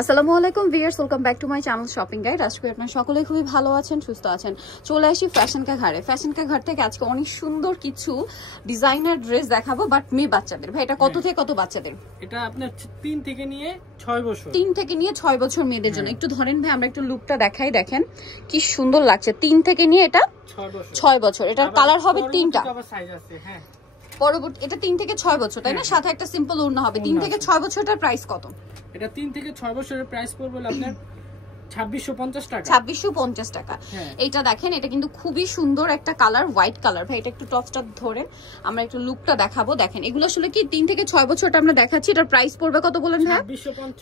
আসসালামু আলাইকুম viewers, welcome back to my channel shopping guide. আজকে আপনারা সকলেই খুবই ভালো আছেন, সুস্থ আছেন। চলে আসি ফ্যাশন কা ঘাটে। ফ্যাশন কা ঘাট থেকে আজকে অনেক সুন্দর কিছু ডিজাইনার ড্রেস দেখাবো, বাট মেয়ে বাচ্চাদের। ভাই এটা কত থেকে কত বাচ্চাদের? এটা আপনার 3 থেকে নিয়ে 6 বছর। 3 থেকে নিয়ে 6 বছর মেয়েদের জন্য। একটু ধরেন ভাই, আমরা একটু লুকটা দেখাই, দেখেন কি সুন্দর লাগছে। 3 থেকে নিয়ে এটা 6 বছর। এটার কালার হবে 3টা। সাইজ আছে, হ্যাঁ। পরবর্তী এটা 3 থেকে 6 বছর, তাই না? সাথে একটা সিম্পল ওড়না হবে। 3 থেকে 6 বছরটার প্রাইস কত? এটা 3 থেকে 6 বছরের প্রাইস পড়বে আপনার 2650 টাকা। 2650 টাকা। এইটা দেখেন, এটা কিন্তু খুবই সুন্দর একটা কালার, হোয়াইট কালার। ভাই এটা একটু টপসটা ধরে আমরা একটু লুকটা দেখাবো। দেখেন এগুলো আসলে কি 3 থেকে 6 বছরটা আমরা দেখাচ্ছি। এটার প্রাইস পড়বে কত বলেন ভাই?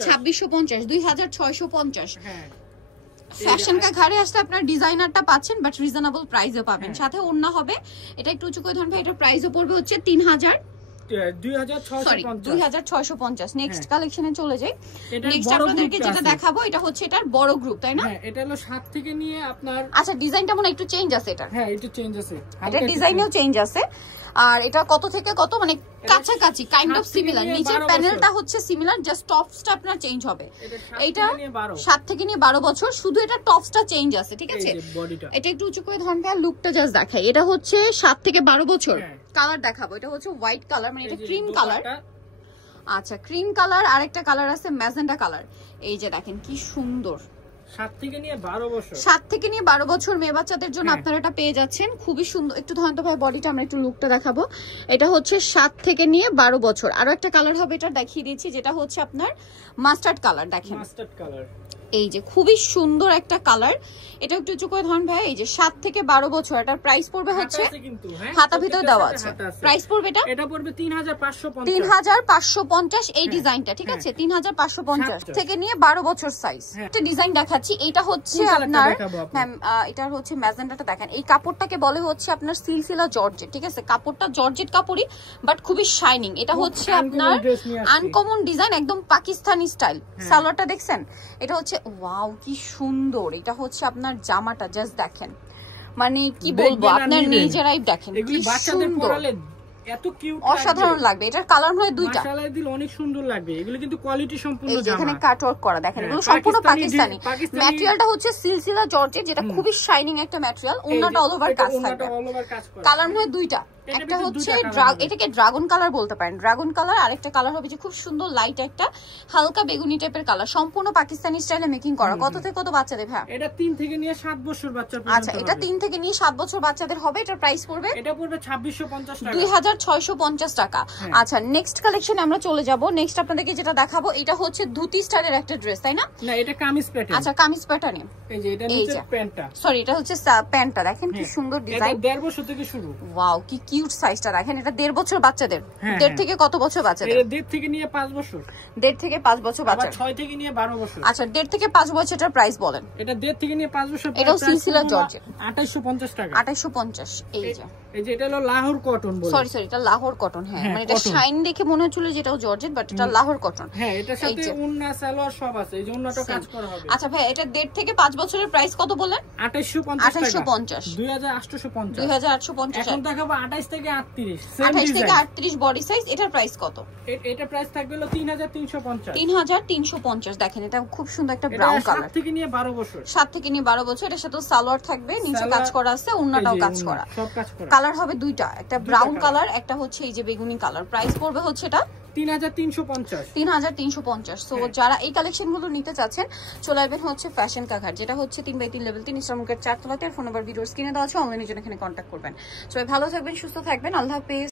2650, 2650। হ্যাঁ, ফ্যাশন কা ঘরে আসলে আপনার ডিজাইনারটা পাচ্ছেন, বাট রিজনেবল প্রাইসে পাবেন। সাথে ওড়না হবে। এটা একটু উঁচু করে ধরুন ভাই। এটার প্রাইসও পড়বে হচ্ছে 2650। নেক্সট কালেকশনে চলে যাই। নেক্সট আপনাদেরকে যেটা দেখাবো এটা হচ্ছে এটার বড় গ্রুপ, তাই না? হ্যাঁ, এটা হলো 7 থেকে নিয়ে আপনার। আচ্ছা, ডিজাইনটা মনে একটু চেঞ্জ আছে এটা। হ্যাঁ, এটা চেঞ্জ আছে, এটা ডিজাইনেও চেঞ্জ আছে। আর এটা কত থেকে কত, মানে কাছাকাছি কাইন্ড অফ সিমিলার। নিচের প্যানেলটা হচ্ছে সিমিলার, জাস্ট টপসটা আপনার চেঞ্জ হবে। এটা 7 থেকে নিয়ে 12 বছর, শুধু এটা টপসটা চেঞ্জ আছে, ঠিক আছে? এটা একটু উঁচু করে ধরন ভাই, লুকটা জাস্ট দেখাই। এটা হচ্ছে 7 থেকে 12 বছর। কালার দেখাবো। এটা হচ্ছে হোয়াইট কালার, মানে এটা ক্রিম কালার। আচ্ছা, ক্রিম কালার। আরেকটা কালার আছে ম্যাজেন্টা কালার। এই যে দেখেন কি সুন্দর। 7 থেকে নিয়ে 12 বছর। 7 থেকে নিয়ে 12 বছর মেয়ে বাচ্চাদের জন্য আপনারা এটা পেয়ে যাচ্ছেন। খুবই সুন্দর। একটু ধরন্ত ভাই বডিটা আমরা একটু লুকটা দেখাবো। এটা হচ্ছে 7 থেকে নিয়ে 12 বছর। আরো একটা কালার হবে, এটা দেখিয়ে দিয়েছি, যেটা হচ্ছে আপনার মাস্টার্ড কালার। দেখেন মাস্টার্ড কালার, এই যে খুবই সুন্দর একটা কালার। এটা একটু উঁচু করে ধরুন ভাই। এই যে 7 থেকে 12 বছর। এটার প্রাইস পড়বে হচ্ছে, হাতা ভিতর দেওয়া আছে। প্রাইস পড়বে এটা পড়বে 3550। 3550 এই ডিজাইনটা, ঠিক আছে? 3550 থেকে নিয়ে 12 বছর সাইজ। একটা ডিজাইন দেখাচ্ছি। এটা হচ্ছে আপনার, এটার হচ্ছে ম্যাজেন্টাটা দেখেন। এই কাপড়টাকে বলে হচ্ছে আপনার সিলসিলা জর্জেট, ঠিক আছে? কাপড়টা জর্জেট কাপড়ই, বাট খুবই শাইনিং। এটা হচ্ছে আপনার আনকমন ডিজাইন, একদম পাকিস্তানি স্টাইল। সালোয়ারটা দেখছেন? এটা হচ্ছে ওয়াও কি সুন্দর। এটা হচ্ছে আপনার জামাটা, জাস্ট দেখেন, মানে কি বলবো, আপনার নিজেরাই দেখেন কি সুন্দর, এত কিউট, অসাধারণ লাগবে। এটার কালার হয় দুইটা। মাশাআল্লাহ দিল, অনেক সুন্দর লাগবে। এগুলো কিন্তু কোয়ালিটি সম্পূর্ণ জামা। এখানে কাটওয়ার্ক করা দেখেন, এগুলো সম্পূর্ণ পাকিস্তানি। ম্যাটেরিয়ালটা হচ্ছে সিলসিলা জর্জেট, যেটা খুবই শাইনিং একটা ম্যাটেরিয়াল। ওন্নাটা অল ওভার কাজ থাকবে। কালার হয় দুইটা। একটা হচ্ছে এটাকে ড্রাগন কালার বলতে পারেন, ড্রাগন কালার। আরেকটা কালার হবে যে খুব সুন্দর লাইট একটা হালকা বেগুনি টাইপের কালার, সম্পূর্ণ পাকিস্তানি স্টাইলে মেকিং করা। কত থেকে কত বাচ্চাদের ভাই? এটা 3 থেকে নিয়ে 7 বছর বাচ্চা পর্যন্ত। আচ্ছা, এটা 3 থেকে নিয়ে 7 বছর বাচ্চাদের হবে। এটার প্রাইস পড়বে, এটা পড়বে 2650 টাকা, 2650 টাকা। আচ্ছা, নেক্সট কালেকশনে আমরা চলে যাব। নেক্সট আপনাদেরকে যেটা দেখাবো, এটা হচ্ছে ধুতি স্টাইলের একটা ড্রেস, তাই না? না, এটা কামিজ প্যাটার্ন। আচ্ছা, কামিজ প্যাটার্নে। এই যে এটা নিচে প্যান্টটা, সরি এটা হচ্ছে প্যান্টটা। দেখেন কি সুন্দর ডিজাইন। এটা 1.5 বছর থেকে শুরু। ওয়াও কি কিউট সাইজটা দেখেন। এটা 1.5 বছর বাচ্চাদের। 1.5 থেকে কত বছর বাচ্চাদের? এটা 1.5 থেকে নিয়ে 5 বছর। 1.5 থেকে 5 বছর বাচ্চা। 6 থেকে নিয়ে 12 বছর। আচ্ছা, 1.5 থেকে 5 বছরটার প্রাইস বলেন। এটা 1.5 থেকে নিয়ে 5 বছর। এটাও সিলসিলা জর্জেট, 2850 টাকা। 2850। এই যে এটা হলো লাহোর কটন বলে। সরি এটা লাহোর কটন। হ্যাঁ, মানে এটা শাইন দেখে মনে হচ্ছিল যে এটাও জর্জেট, বাট এটা লাহোর কটন। হ্যাঁ, এটার সাথে ওন্না সালোয়ার সব আছে। এই যে ওন্নাটা কাজ করা হবে। আচ্ছা ভাই, এটা 1.5 থেকে 5 বছরের প্রাইস কত বলেন? 2850 2850 2850। এখন দেখাবো 28 থেকে 38। 28 থেকে 38 বডি সাইজ। এটার প্রাইস কত? এটা প্রাইস থাকবে হলো 3350। 3350। দেখেন এটা খুব সুন্দর একটা ব্রাউন কালার। 7 থেকে নিয়ে 12 বছর। 7 থেকে নিয়ে 12 বছর। এর সাথে সালোয়ার থাকবে, নিচে কাজ করা আছে, ওন্নাটাও কাজ করা, সব কাজ করা। কালার হবে দুইটা, একটা ব্রাউন কালার, একটা হচ্ছে এই যে বেগুনি কালার। প্রাইস পড়বে হচ্ছে এটা 3350। 3350। সো যারা এই কালেকশন গুলো নিতে চাচ্ছেন, চলে আসবেন হচ্ছে ফ্যাশন কা ঘাট, যেটা হচ্ছে 3x3 লেভেল 3 ইস্টার মার্কেট 4 তলাতে। আর ফোন নাম্বার ভিডিওর স্ক্রিনে দেওয়া আছে, অনলাইনে জন্য এখানে কন্ট্যাক্ট করবেন। সবাই ভালো থাকবেন, সুস্থ থাকবেন। আল্লাহ হাফেজ।